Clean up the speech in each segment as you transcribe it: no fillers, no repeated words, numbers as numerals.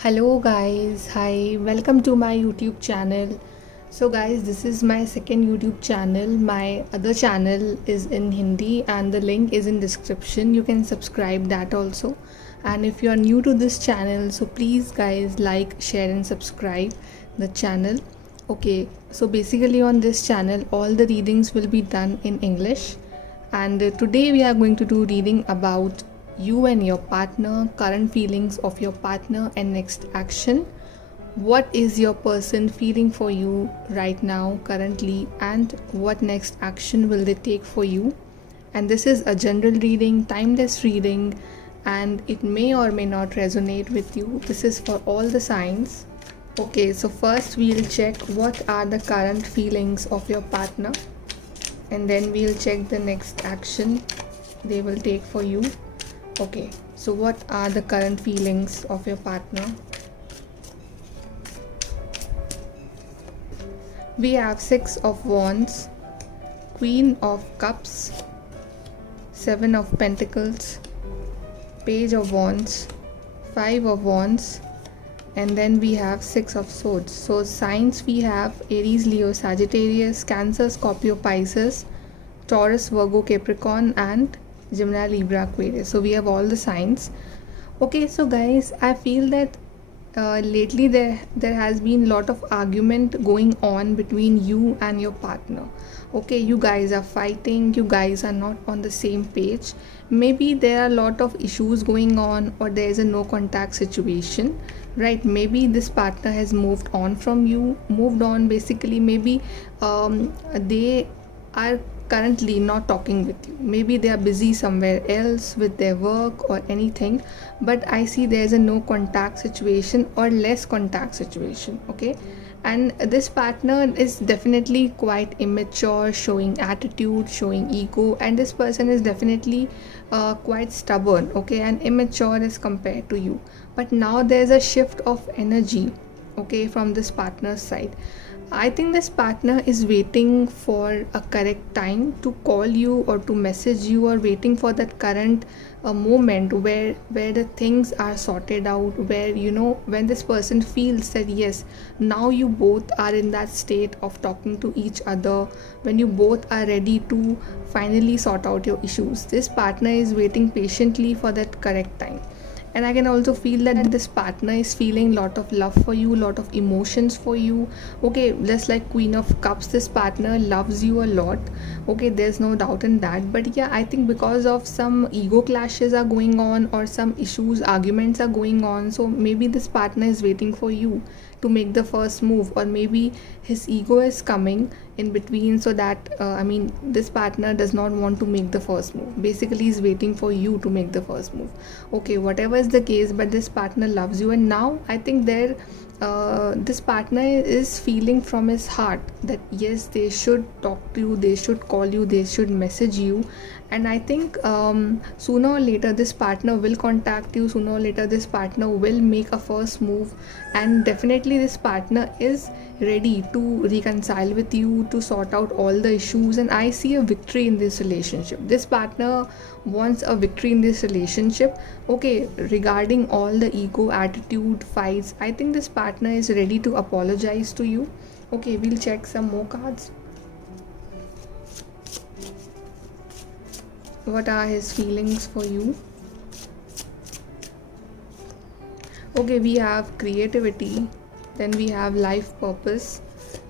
Hello guys, hi, welcome to my YouTube channel. So guys, this is my second YouTube channel. My other channel is in Hindi and the link is in description. You can subscribe that also. And if you are new to this channel, so please guys like, share and subscribe the channel. Okay, so basically on this channel all the readings will be done in English, and today we are going to do reading about you and your partner, current feelings of your partner and next action. What is your person feeling for you right now currently, and what next action will they take for you? And this is a general reading, timeless reading, and it may or may not resonate with you. This is for all the signs. Okay, so first we'll check what are the current feelings of your partner, and then we'll check the next action they will take for you. Okay, so what are the current feelings of your partner? We have Six of Wands, Queen of Cups, Seven of Pentacles, Page of Wands, Five of Wands, and then we have Six of Swords. So signs we have Aries, Leo, Sagittarius, Cancer, Scorpio, Pisces, Taurus, Virgo, Capricorn, and Gemini, Libra, Aquarius. So we have all the signs. Okay, so guys, I feel that lately there has been a lot of argument going on between you and your partner. Okay, you guys are fighting, you guys are not on the same page. Maybe there are a lot of issues going on, or there is a no contact situation, right? Maybe this partner has moved on from you, moved on basically. Maybe they are currently not talking with you. Maybe they are busy somewhere else with their work or anything, but I see there's a no contact situation or less contact situation. Okay, and this partner is definitely quite immature, showing attitude, showing ego, and this person is definitely quite stubborn, okay, and immature as compared to you. But now there's a shift of energy, okay, from this partner's side. I think this partner is waiting for a correct time to call you or to message you, or waiting for that current moment where the things are sorted out, where when this person feels that yes, now you both are in that state of talking to each other, when you both are ready to finally sort out your issues. This partner is waiting patiently for that correct time. And I can also feel that this partner is feeling lot of love for you, lot of emotions for you. Okay, just like Queen of Cups, this partner loves you a lot. Okay, there's no doubt in that. But yeah, I think because of some ego clashes are going on, or some issues, arguments are going on, so maybe this partner is waiting for you to make the first move, or maybe his ego is coming in between, so that this partner does not want to make the first move. Basically he's waiting for you to make the first move. Okay, whatever is the case, but this partner loves you, and now I think this partner is feeling from his heart that yes, they should talk to you, they should call you, they should message you. And I think sooner or later this partner will contact you, sooner or later this partner will make a first move, and definitely this partner is ready to reconcile with you, to sort out all the issues. And I see a victory in this relationship. This partner wants a victory in this relationship. Okay, regarding all the ego, attitude, fights, I think this partner is ready to apologize to you. Okay, we'll check some more cards. What are his feelings for you? Okay, we have creativity, then we have life purpose,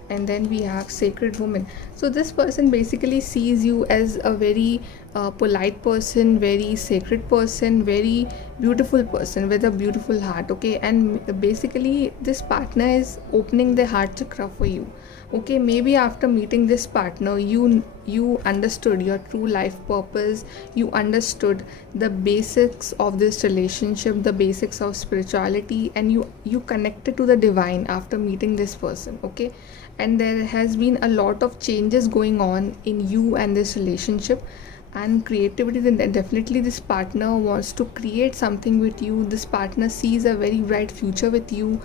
and then we have sacred woman. So this person basically sees you as a very polite person, very sacred person, very beautiful person with a beautiful heart. Okay, and basically this partner is opening their heart chakra for you. Okay, maybe after meeting this partner, you understood your true life purpose, you understood the basics of this relationship, the basics of spirituality, and you connected to the divine after meeting this person. Okay, and there has been a lot of changes going on in you and this relationship. and creativity, then definitely this partner wants to create something with you. This partner sees a very bright future with you.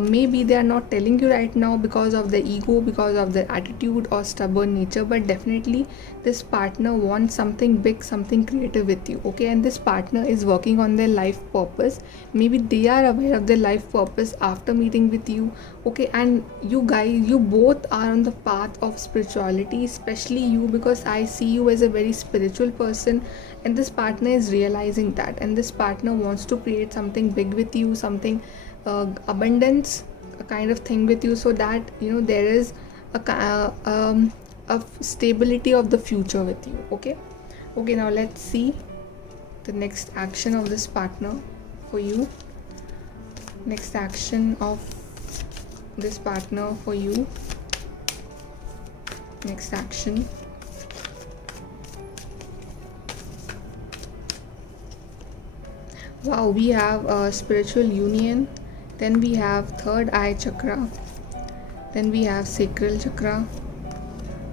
Maybe they are not telling you right now because of their ego, because of their attitude or stubborn nature, but definitely this partner wants something big, something creative with you. Okay, and this partner is working on their life purpose. Maybe they are aware of their life purpose after meeting with you. Okay, and you guys, you both are on the path of spirituality, especially you, because I see you as a very spiritual person, and this partner is realizing that, and this partner wants to create something big with you, something abundance, a kind of thing with you, so that there is a stability of the future with you. Okay, now let's see the next action of this partner for you. Next action of this partner for you. Next action. Wow, we have a spiritual union, then we have third eye chakra, then we have sacral chakra,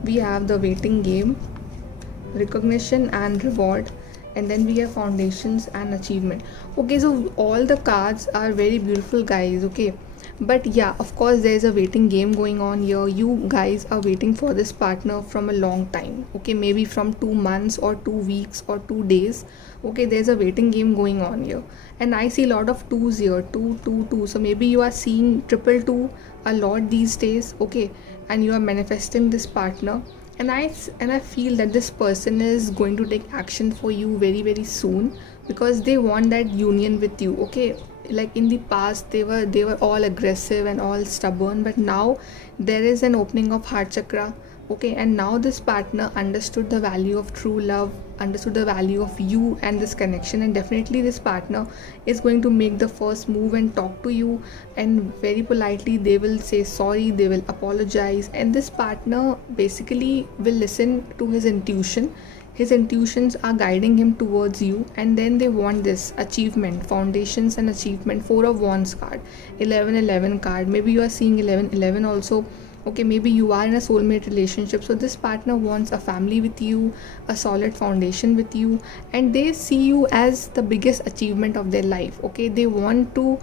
we have the waiting game, recognition and reward, and then we have foundations and achievement. Okay, so all the cards are very beautiful, guys. Okay, but yeah, of course there is a waiting game going on here. You guys are waiting for this partner from a long time. Okay, maybe from 2 months or 2 weeks or 2 days. Okay, there's a waiting game going on here, and I see a lot of twos here, 2 2 2. So maybe you are seeing triple two a lot these days. Okay, and you are manifesting this partner, and I feel that this person is going to take action for you very, very soon, because they want that union with you. Okay, like in the past they were all aggressive and all stubborn, but now there is an opening of heart chakra. Okay, and now this partner understood the value of true love, understood the value of you and this connection, and definitely this partner is going to make the first move and talk to you, and very politely they will say sorry, they will apologize, and this partner basically will listen to his intuition. His intuitions are guiding him towards you, and then they want this achievement, foundations and achievement. 4 of Wands card, 11 card, maybe you are seeing 11 also. Okay, maybe you are in a soulmate relationship, so this partner wants a family with you, a solid foundation with you, and they see you as the biggest achievement of their life. Okay, they want to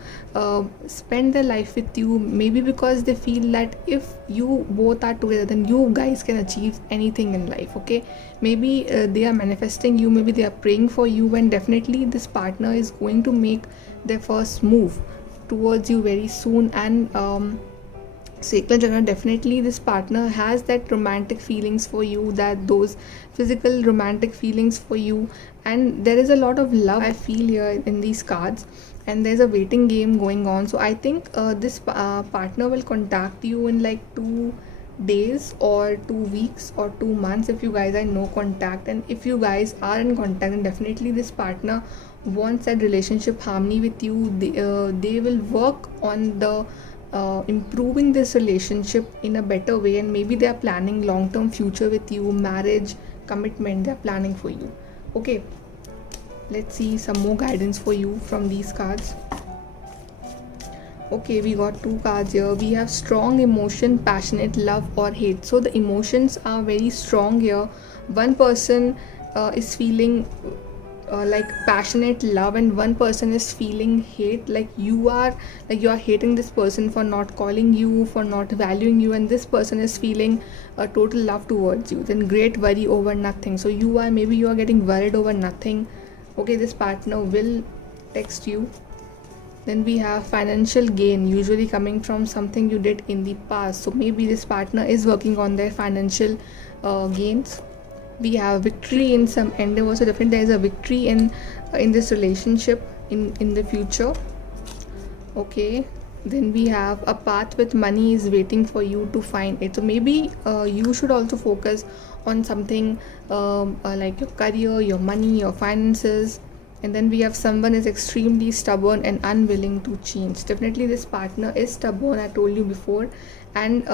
spend their life with you, maybe because they feel that if you both are together, then you guys can achieve anything in life. Okay, maybe they are manifesting you, maybe they are praying for you, and definitely this partner is going to make their first move towards you very soon. And sacral chakra, definitely this partner has that romantic feelings for you, that those physical romantic feelings for you, and there is a lot of love I feel here in these cards, and there's a waiting game going on. So I think this partner will contact you in like 2 days or 2 weeks or 2 months if you guys are in no contact, and if you guys are in contact, then definitely this partner wants that relationship harmony with you. They will work on the improving this relationship in a better way, and maybe they are planning long-term future with you, marriage, commitment, they are planning for you. Okay, let's see some more guidance for you from these cards. Okay, we got 2 cards here. We have strong emotion, passionate love or hate. So the emotions are very strong here. One person is feeling like passionate love, and one person is feeling hate, like you are hating this person for not calling you, for not valuing you, and this person is feeling a total love towards you. Then great worry over nothing. So you are getting worried over nothing. Okay, this partner will text you. Then we have financial gain, usually coming from something you did in the past. So maybe this partner is working on their financial gains. We have victory in some endeavor, so definitely there is a victory in this relationship in the future. Okay, then we have a path with money is waiting for you to find it. So maybe you should also focus on something like your career, your money, your finances. And then we have someone is extremely stubborn and unwilling to change. Definitely this partner is stubborn, I told you before, and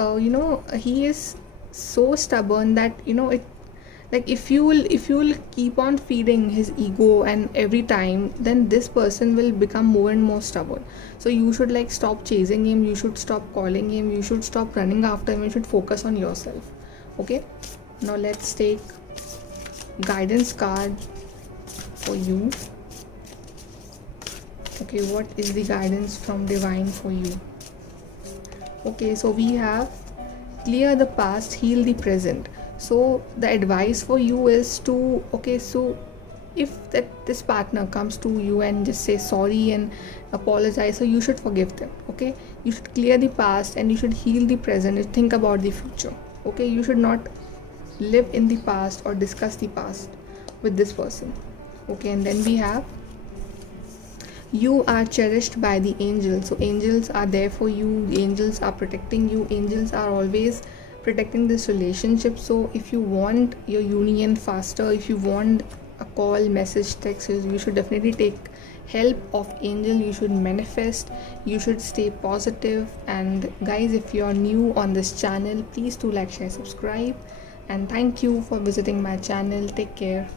he is so stubborn that it, like if you will keep on feeding his ego and every time, then this person will become more and more stubborn. So you should like stop chasing him, you should stop calling him, you should stop running after him, you should focus on yourself. Okay, now let's take guidance card for you. Okay, what is the guidance from divine for you? Okay, so we have clear the past, heal the present. So the advice for you is to, okay, so if this partner comes to you and just say sorry and apologize, so you should forgive them. Okay, you should clear the past and you should heal the present and think about the future. Okay, you should not live in the past or discuss the past with this person. Okay, and then we have, you are cherished by the angels. So angels are there for you, the angels are protecting you, angels are always protecting this relationship. So if you want your union faster, if you want a call, message, text, you should definitely take help of angel. You should manifest, you should stay positive. And guys, if you are new on this channel, please do like, share, subscribe, and thank you for visiting my channel. Take care.